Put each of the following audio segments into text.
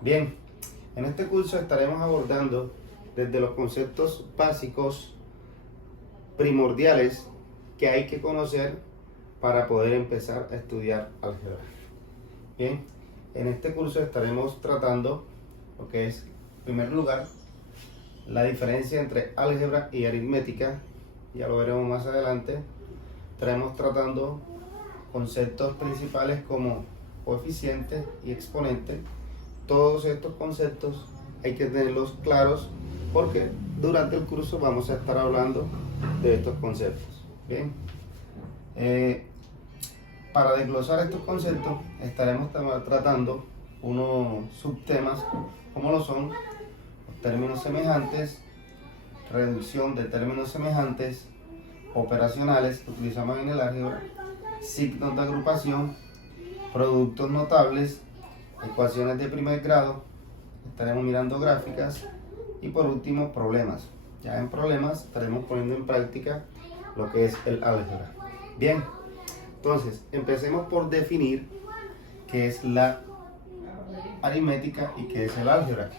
Bien, en este curso estaremos abordando desde los conceptos básicos primordiales que hay que conocer para poder empezar a estudiar álgebra. Bien, en este curso estaremos tratando lo que es, en primer lugar, la diferencia entre álgebra y aritmética. Ya lo veremos más adelante. Estaremos tratando conceptos principales como coeficiente y exponente. Todos estos conceptos hay que tenerlos claros porque durante el curso vamos a estar hablando de estos conceptos. Bien, para desglosar estos conceptos estaremos tratando unos subtemas como lo son los términos semejantes, reducción de términos semejantes, operacionales que utilizamos en el álgebra, signos de agrupación, productos notables, ecuaciones de primer grado, estaremos mirando gráficas y por último problemas. Ya en problemas estaremos poniendo en práctica lo que es el álgebra. Bien, entonces empecemos por definir qué es la aritmética y qué es el álgebra,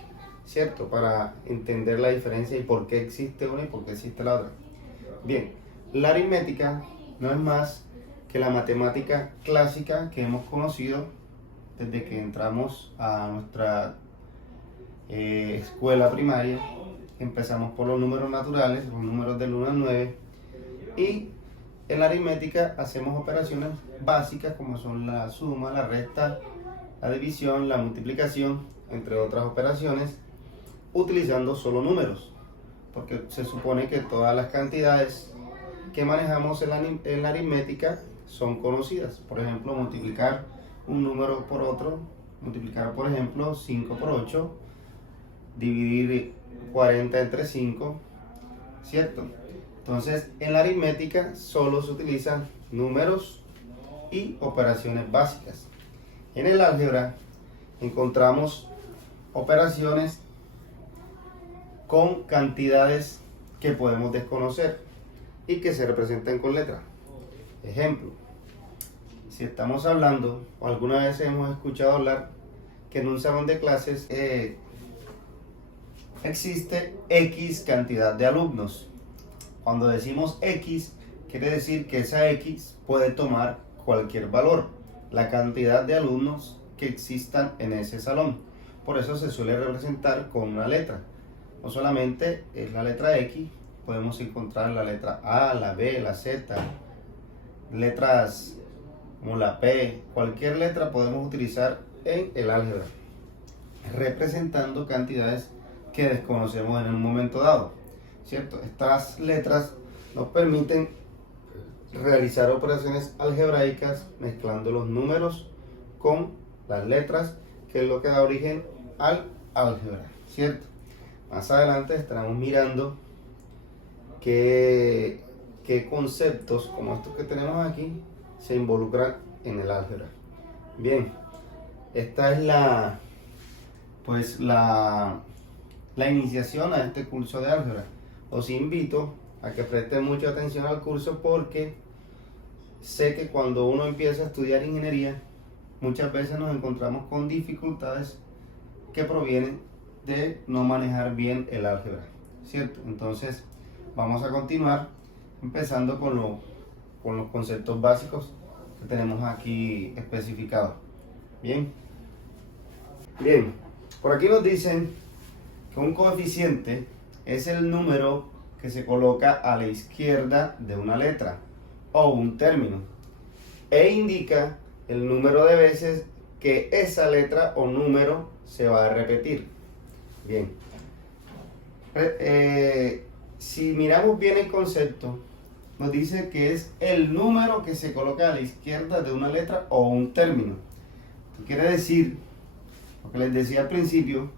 ¿cierto? Para entender la diferencia y por qué existe una y por qué existe la otra. Bien, la aritmética no es más que la matemática clásica que hemos conocido desde que entramos a nuestra escuela primaria. Empezamos por los números naturales, los números del 1 al 9, y en la aritmética hacemos operaciones básicas como son la suma, la resta, la división, la multiplicación, entre otras operaciones, utilizando solo números, porque se supone que todas las cantidades que manejamos en la aritmética son conocidas. Por ejemplo, multiplicar un número por otro, multiplicar por ejemplo 5 por 8, dividir 40 entre 5, ¿cierto? Entonces en la aritmética solo se utilizan números y operaciones básicas. En el álgebra encontramos operaciones con cantidades que podemos desconocer y que se representan con letras. Ejemplo, si estamos hablando, o alguna vez hemos escuchado hablar que en un salón de clases existe X cantidad de alumnos. Cuando decimos X, quiere decir que esa X puede tomar cualquier valor, la cantidad de alumnos que existan en ese salón. Por eso se suele representar con una letra. No solamente es la letra X, podemos encontrar la letra A, la B, la Z, letras como la P, cualquier letra podemos utilizar en el álgebra, representando cantidades que desconocemos en un momento dado, ¿cierto? Estas letras nos permiten realizar operaciones algebraicas mezclando los números con las letras, que es lo que da origen al álgebra, ¿cierto? Más adelante estaremos mirando qué conceptos como estos que tenemos aquí se involucran en el álgebra. Bien, esta es la iniciación a este curso de álgebra. Os invito a que presten mucha atención al curso porque sé que cuando uno empieza a estudiar ingeniería muchas veces nos encontramos con dificultades que provienen de no manejar bien el álgebra, ¿cierto? Entonces vamos a continuar empezando con los conceptos básicos que tenemos aquí especificados. Bien, por aquí nos dicen que un coeficiente es el número que se coloca a la izquierda de una letra o un término e indica el número de veces que esa letra o número se va a repetir. Bien, si miramos bien el concepto, nos dice que es el número que se coloca a la izquierda de una letra o un término. Esto quiere decir, lo que les decía al principio,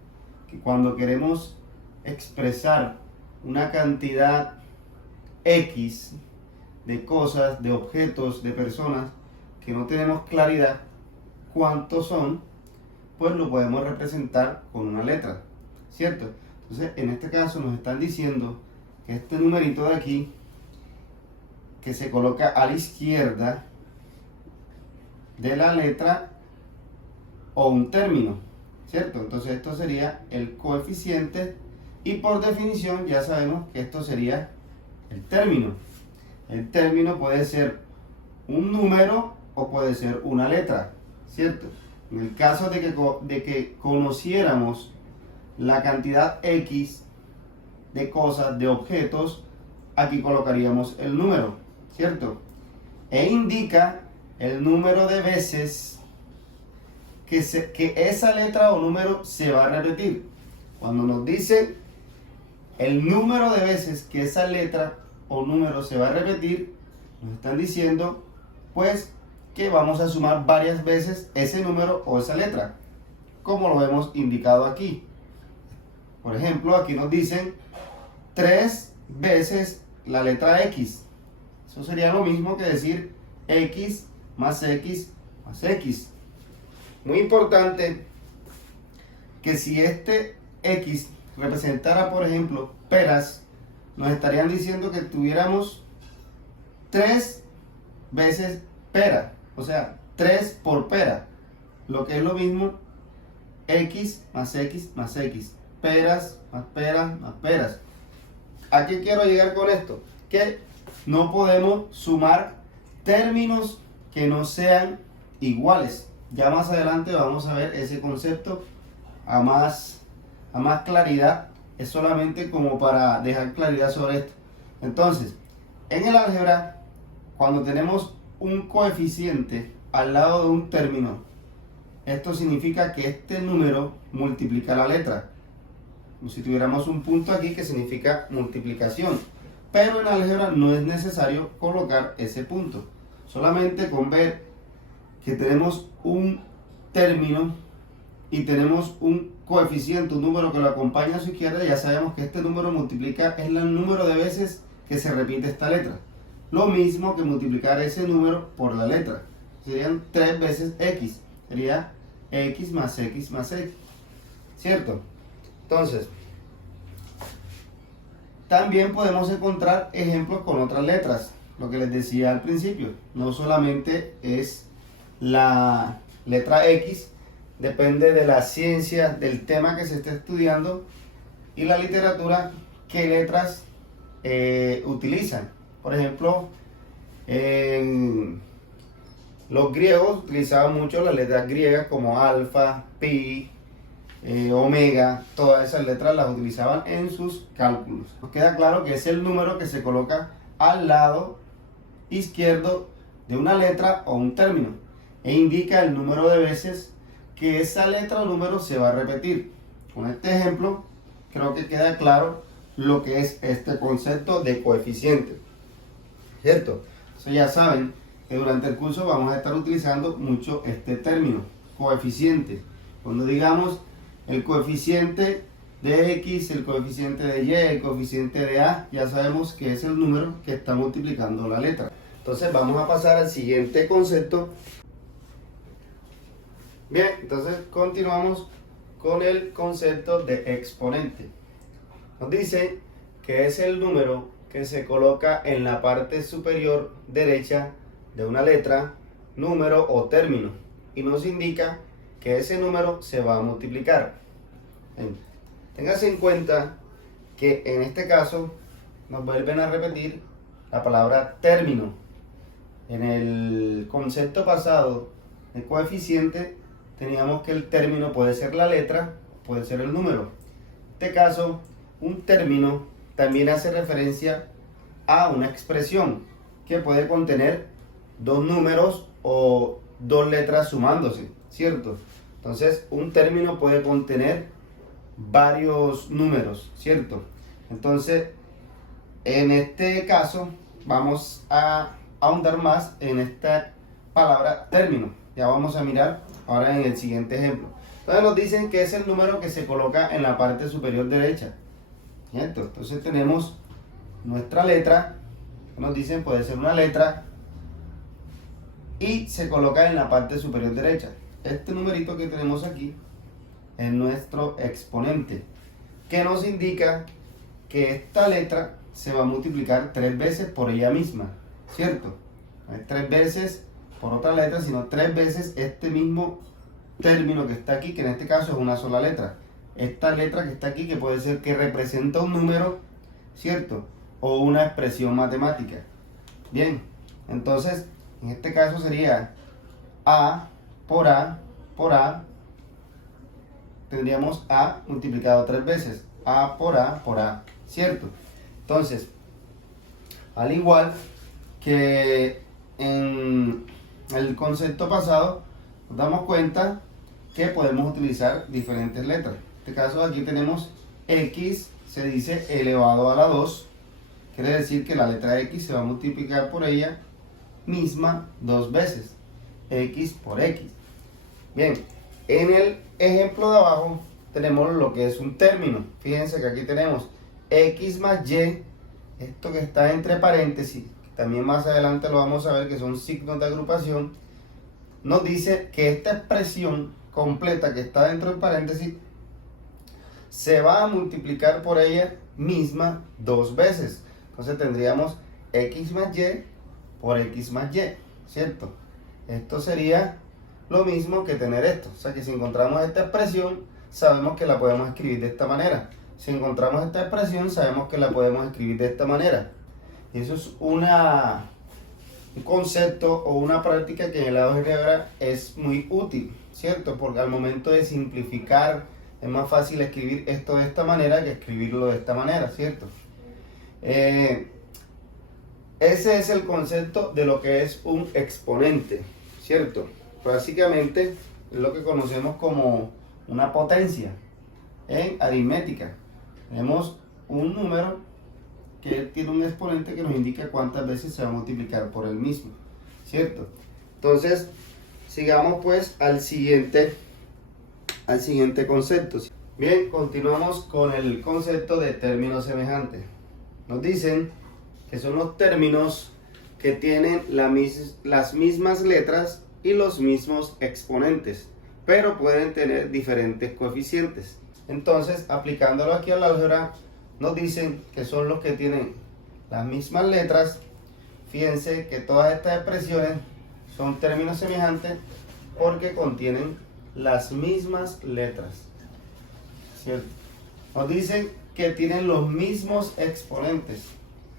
que cuando queremos expresar una cantidad X de cosas, de objetos, de personas, que no tenemos claridad cuántos son, pues lo podemos representar con una letra, ¿cierto? Entonces, en este caso nos están diciendo que este numerito de aquí, que se coloca a la izquierda de la letra o un término, ¿cierto? Entonces esto sería el coeficiente y por definición ya sabemos que esto sería el término. El término puede ser un número o puede ser una letra, ¿cierto? En el caso de que conociéramos la cantidad X de cosas, de objetos, aquí colocaríamos el número, ¿cierto? E indica el número de veces que esa letra o número se va a repetir. Cuando nos dice el número de veces que esa letra o número se va a repetir, nos están diciendo pues que vamos a sumar varias veces ese número o esa letra, como lo hemos indicado aquí. Por ejemplo, aquí nos dicen 3 veces la letra X. Eso sería lo mismo que decir X más X más X. Muy importante que si este X representara, por ejemplo, peras, nos estarían diciendo que tuviéramos 3 veces pera, o sea, 3 por pera, lo que es lo mismo X más X más X, peras más peras más peras. ¿A qué quiero llegar con esto? Que no podemos sumar términos que no sean iguales. Ya más adelante vamos a ver ese concepto a más claridad. Es solamente como para dejar claridad sobre esto. Entonces, en el álgebra, cuando tenemos un coeficiente al lado de un término, esto significa que este número multiplica la letra. Como si tuviéramos un punto aquí que significa multiplicación. Pero en álgebra no es necesario colocar ese punto. Solamente con ver que tenemos un término y tenemos un coeficiente, un número que lo acompaña a su izquierda, ya sabemos que este número multiplica es el número de veces que se repite esta letra. Lo mismo que multiplicar ese número por la letra. Serían 3 veces X. Sería X más X más X. ¿Cierto? Entonces, también podemos encontrar ejemplos con otras letras. Lo que les decía al principio. No solamente es la letra X, depende de la ciencia, del tema que se esté estudiando y la literatura, qué letras utilizan. Por ejemplo, los griegos utilizaban mucho las letras griegas como alfa, pi, omega, todas esas letras las utilizaban en sus cálculos. Nos queda claro que es el número que se coloca al lado izquierdo de una letra o un término e indica el número de veces que esa letra o número se va a repetir. Con este ejemplo creo que queda claro lo que es este concepto de coeficiente, ¿cierto? Entonces ya saben que durante el curso vamos a estar utilizando mucho este término, coeficiente. Cuando digamos el coeficiente de X, el coeficiente de Y, el coeficiente de A, ya sabemos que es el número que está multiplicando la letra. Entonces vamos a pasar al siguiente concepto. Bien, entonces continuamos con el concepto de exponente. Nos dice que es el número que se coloca en la parte superior derecha de una letra, número o término y nos indica que ese número se va a multiplicar. Téngase en cuenta que en este caso nos vuelven a repetir la palabra término. En el concepto pasado de coeficiente teníamos que el término puede ser la letra, puede ser el número. En este caso, un término también hace referencia a una expresión que puede contener dos números o dos letras sumándose, ¿cierto? Entonces, un término puede contener varios números, ¿cierto? Entonces, en este caso, vamos a ahondar más en esta palabra término. Ya vamos a mirar ahora en el siguiente ejemplo. Entonces nos dicen que es el número que se coloca en la parte superior derecha, ¿cierto? Entonces tenemos nuestra letra, nos dicen puede ser una letra y se coloca en la parte superior derecha. Este numerito que tenemos aquí es nuestro exponente, que nos indica que esta letra se va a multiplicar 3 veces por ella misma, ¿cierto? No es 3 veces por otra letra, sino 3 veces este mismo término que está aquí, que en este caso es una sola letra. Esta letra que está aquí, que puede ser que representa un número, ¿cierto? O una expresión matemática. Bien, entonces, en este caso sería A por A por A. Tendríamos A multiplicado 3 veces. A por A, ¿cierto? Entonces, al igual que en el concepto pasado, nos damos cuenta que podemos utilizar diferentes letras. En este caso aquí tenemos X, se dice elevado a la 2. Quiere decir que la letra X se va a multiplicar por ella misma 2 veces. X por X. Bien, en el ejemplo de abajo tenemos lo que es un término. Fíjense que aquí tenemos X más Y, esto que está entre paréntesis, también más adelante lo vamos a ver que son signos de agrupación. Nos dice que esta expresión completa que está dentro del paréntesis se va a multiplicar por ella misma 2 veces. Entonces tendríamos X más Y por X más Y, ¿cierto? Esto sería lo mismo que tener esto. O sea que si encontramos esta expresión, sabemos que la podemos escribir de esta manera. Si encontramos esta expresión, sabemos que la podemos escribir de esta manera. Y eso es un concepto o una práctica que en el álgebra es muy útil, ¿cierto? Porque al momento de simplificar es más fácil escribir esto de esta manera que escribirlo de esta manera, ¿cierto? Ese es el concepto de lo que es un exponente, ¿cierto? Básicamente es lo que conocemos como una potencia en aritmética. Tenemos un número que tiene un exponente que nos indica cuántas veces se va a multiplicar por el mismo, ¿cierto? Entonces, sigamos pues al siguiente concepto. Bien, continuamos con el concepto de términos semejantes. Nos dicen que son los términos que tienen las mismas letras y los mismos exponentes, pero pueden tener diferentes coeficientes. Entonces, aplicándolo aquí al álgebra, nos dicen que son los que tienen las mismas letras. Fíjense que todas estas expresiones son términos semejantes porque contienen las mismas letras, ¿cierto? Nos dicen que tienen los mismos exponentes.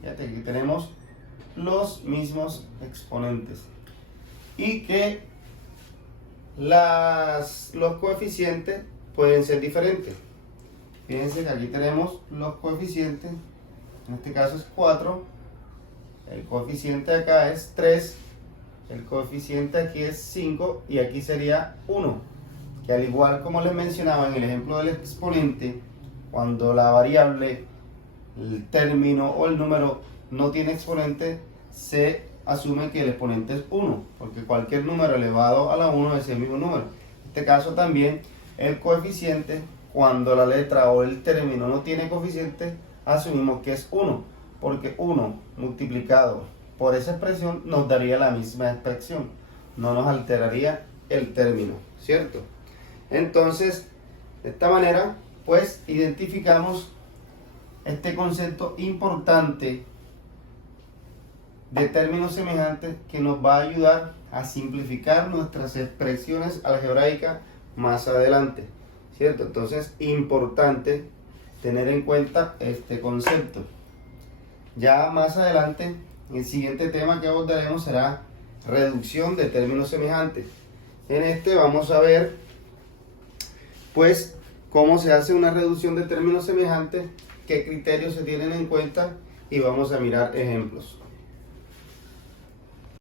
Fíjate, aquí tenemos los mismos exponentes. Y que los coeficientes pueden ser diferentes. Fíjense que aquí tenemos los coeficientes. En este caso es 4. El coeficiente acá es 3. El coeficiente aquí es 5. Y aquí sería 1. Que al igual como les mencionaba en el ejemplo del exponente, cuando la variable, el término o el número no tiene exponente, se asume que el exponente es 1, porque cualquier número elevado a la 1 es el mismo número. En este caso también el coeficiente, cuando la letra o el término no tiene coeficiente, asumimos que es 1, porque 1 multiplicado por esa expresión nos daría la misma expresión, no nos alteraría el término, ¿cierto? Entonces, de esta manera, pues identificamos este concepto importante de términos semejantes que nos va a ayudar a simplificar nuestras expresiones algebraicas más adelante, ¿cierto? Entonces, importante tener en cuenta este concepto. Ya más adelante, el siguiente tema que abordaremos será reducción de términos semejantes. En este vamos a ver, pues, cómo se hace una reducción de términos semejantes, qué criterios se tienen en cuenta y vamos a mirar ejemplos.